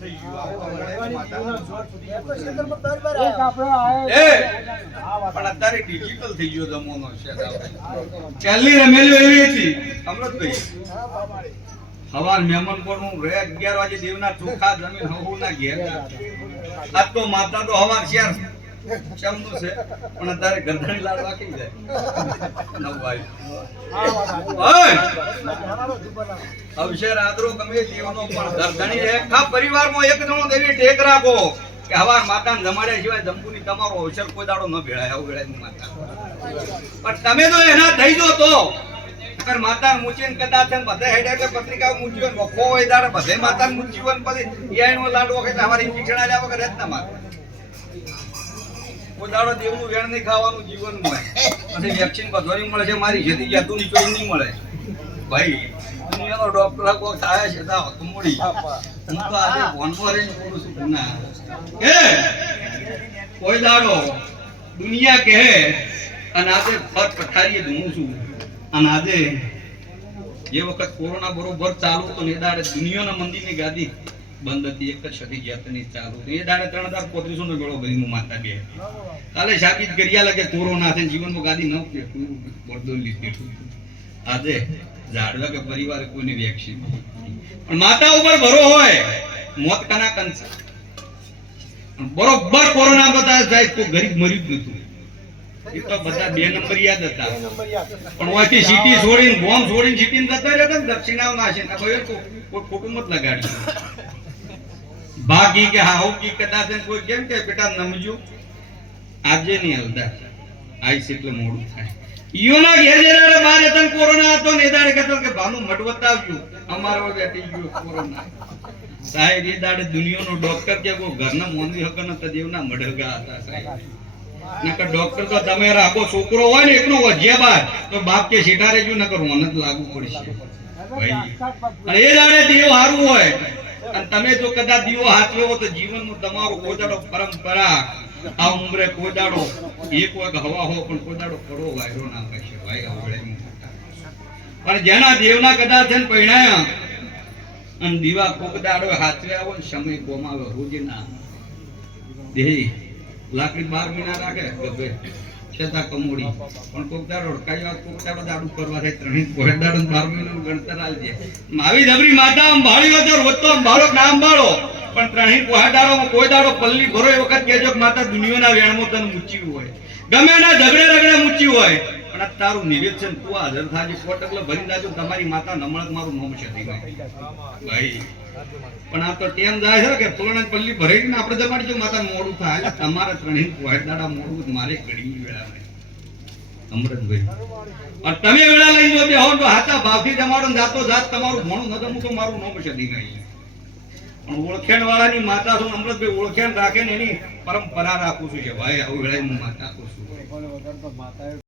થઈ ગયું પણ અત્યારે ડિજિટલ થઈ ગયો જમાનો છે પહેલી રમેલી એવી હતી અમૃતભાઈ સવાર મહેમાન કોનું રે 11 વાગે દેવના ચોખા જમીન હવના ઘેર આજ તો માતા તો હવાર શેર ચમનું છે પણ અત્યારે ગરદણી લાડવા કેમ જાય નવાઈ અવસર આદરો ગમે દેવનો પણ ગરદણી આખા પરિવારમાં એક જણો દેવી ટેક રાખો કે હવાર માતાને જમાડ્યા સિવાય જંબુની તમારો અવસર કોઈ દાડો ન ભેળાય આવું ભેળાય માતા પણ તમે તો એના થઈ જો તો અગર માતા મૂચીને કદાચ બધા હેડે કે પત્રિકા મૂચી હોય વખો હોય દાડે બધે માતા મૂચી હોય પછી એનો લાડવો કે હવાર ઇન્જેક્શન આલ્યા વગર રહેત ના માતા કોઈ દાડો દેવનું વેણ નહીં ખાવાનું જીવન મળે પછી વેક્સિન બધવાની મળે છે મારી જેથી જતું ચોઈ નહીં મળે ભાઈ દુનિયાનો ડોક્ટર કો થાય છે તા કમોડી હું તો આજે ફોનમાં રહીને બોલું છું ના કે કોઈ દાડો દુનિયા કહે અને આજે ફટ પથારીએ ધૂણું છું અને આજે જે વખત કોરોના બરોબર ચાલુ તો ને દાડે દુનિયાના મંદિરની ગાદી બંધ હતી એક જ સદી જાતની ચાલુ એ દાડે 3035 નો ગળો ભરીનું માતા બે કાલે સાબિત કર્યા લાગે કોરોના છે જીવનમાં ગાદી ન કે બરદો લીધી આજે ઝાડવા કે પરિવારે કોઈને વેક્સિન પણ માતા ઉપર ભરો હોય મોત કના કંસ બરોબર કોરોના બતા જાય કોઈ ગરીબ મર્યું જ નતું એ તો બધા 2 નંબર યાદ હતા પણ ઓથી સિટી છોડીને બોમ્બ છોડીને સિટીને જતા રહેતા ને દક્ષિણાવ નાશે આ કોઈ ખોટું મત લગાડ્યું ભાગી કે હાઉ કી કદાચ કોઈ કેમ કે બેટા નમજો આજે નહીં હલતા આઈસ એટલે મોડું થાય ઈયોના ઘેર જેરે બાર હતા કોરોના હતો ને દાડે કહેતો કે ભાનું મડવત આવ્યું અમારો બેટી ગયો કોરોના સાહેબ એ દાડે દુનિયાનો ડોક્ટર કે કોઈ ઘરના મોંદી હક ન તો દેવના મડગા હતા સાહેબ નકર ડોક્ટર તો તમે રાખો છોકરો હોય ને એકનો વજ્યા બાર તો બાપ કે શેઠારે જો નકર વનત લાગુ પડશે ભાઈ અને એ દાડે દેવ હારું હોય અને તમે જો કદાચ દીવો હાથવ્યો તો જીવનનું તમારું કોઈ દાડો પરંપરા આ ઉંમરે કોઈ દાડો એક વખત હવા હો પણ કોઈ દાડો પડો વાયરો ના કહેશે ભાઈ આવડે પણ જેના દેવના કદાચ છે ને પૈણાયા અને દીવા કોક દાડો હાથવે આવો ને સમય ગોમાવે રોજે ના દેહી લાકડી 12 મહિના રાખે ગભે છેતા કમોડી પણ કોક દાડો કઈ વાત કોક દાડો દાડુ કરવા થાય ત્રણે કોઈ દાડો 12 મહિનાનું ગણતર આલજે માવી ધબરી માતા અંબાળી વતો રોજ તો અંબાળો નામ બાળો પણ ત્રણે પોહાડારોમાં કોઈ દાડો પલ્લી ભરો એ વખત કહેજો કે માતા દુનિયાના વેણમાં તને મૂચ્યું હોય ગમે ના ઝઘડે રગડે મૂચ્યું હોય પણ આ તારું નિવેદન તું હાજર થાજે કોટકલે ભરી દાજો તમારી માતા નમળક મારું નામ છે ભાઈ પણ આ તો ટેમ જાય છે કે ફૂલણ પલ્લી ભરાઈને આપણે જમાડી જો માતા મોડું થાય તમારે ત્રણે પોહાડાડા મોડું મારે ઘડી વેળા અમૃતભાઈ અને તમે વેળા લઈને જો બેહો તો હાથા ભાવથી જમાડો જાતો જાત તમારું ભણું ન જમું તો મારું નામ છે નહીં ઓળખેણ વાળાની માતા છું અમૃતભાઈ ઓળખેણ રાખે ને એની પરંપરા રાખું છું કે ભાઈ આવું વેળાએ હું માતા છું